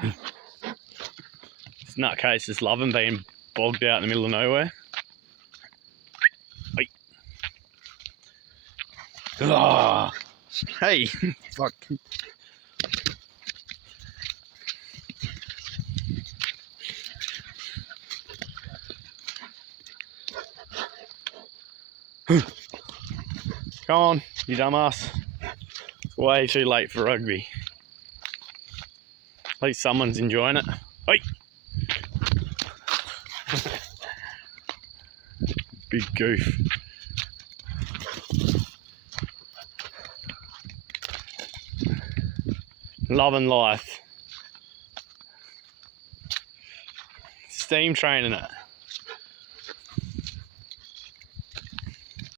This nutcase is loving being bogged out in the middle of nowhere. Oh, hey, fuck. Come on, you dumbass. It's way too late for rugby. At least someone's enjoying it. Hey. Big goof. Loving life. Steam training it.